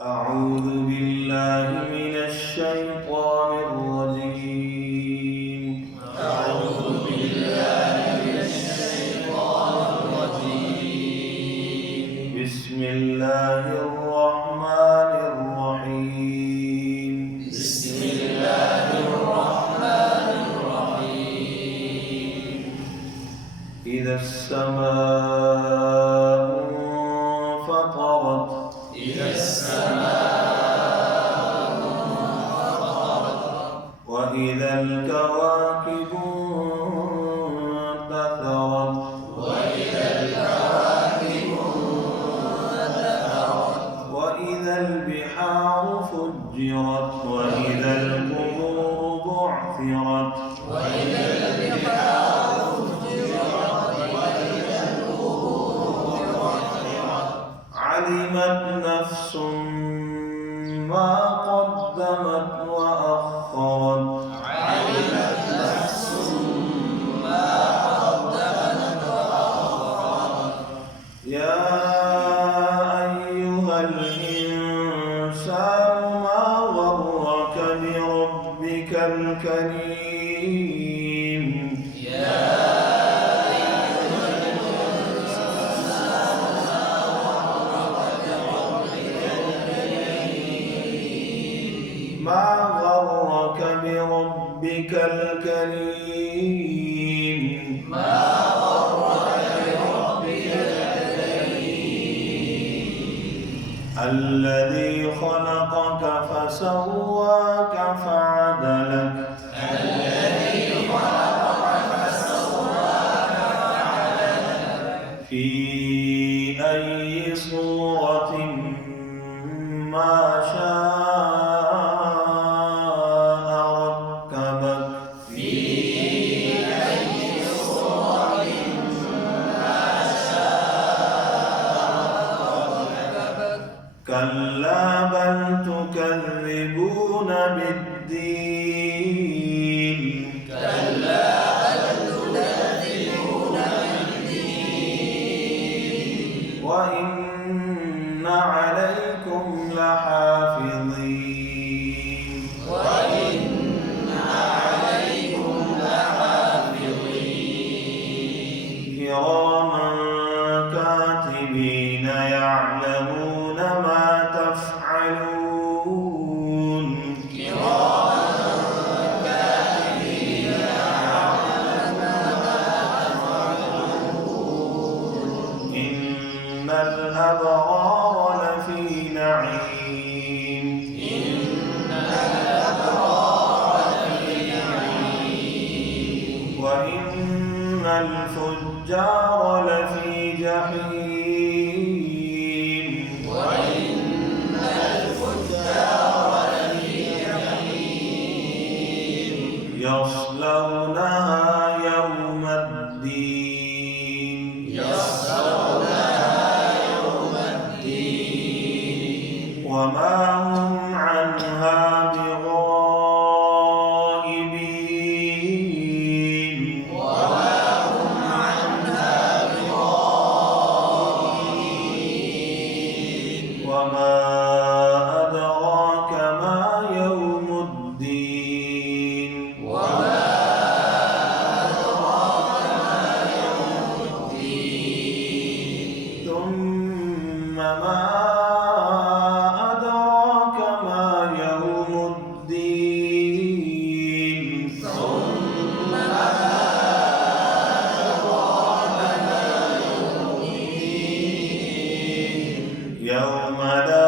أعوذ بالله من الشيطان الرجيم. أعوذ بالله من الشيطان الرجيم. بسم الله الرحمن الرحيم. بسم الله الرحمن الرحيم. إذا السماء انفطرت. إذا السماء انفطرت. وإذا الكواكب انتثرت. وإذا الكواكب انتثرت. وإذا البحار فجرت. وإذا القبور بعثرت. وإذا البحار فجرت. وإذا القبور بعثرت. علمت نفس ما قدمت وأخرت. علمت نفس ما قدمت وأخرت. يا أيها الإنسان ما غرك بربك الكريم. يا أيها الإنسان ما غرك بربك الكريم. ما غرك بربك الكريم. ما غرك بربك الكريم. الذي خلقك فسواك فعدلك. الذي خلقك فسواك فعدلك. في أي صورة ما شاء ركبك. في أي صورة ما شاء ركبك. كلا بل تكذبون بالدين. كلا بل تكذبون بالدين. وإن عليكم لحافظين. وإن عليكم لحافظين. كراما كاتبين يعلمون ما تفعلون. كراما كاتبين يعلمون ما تفعلون. إن الأبرار لفي نعيم. إن الأبرار لفي نعيم. وإن الفجار لفي جحيم. وإن الفجار لفي جحيم. يصلونها يوم الدين. يصلونها يوم الدين. وما هم عنها بغائبين. وما هم عنها بغائبين. وما أدراك ما يوم الدين. وما أدراك ما يوم الدين. ثم ما أدراك ما يوم الدين. ثم ما أدراك ما يوم الدين. يوم لا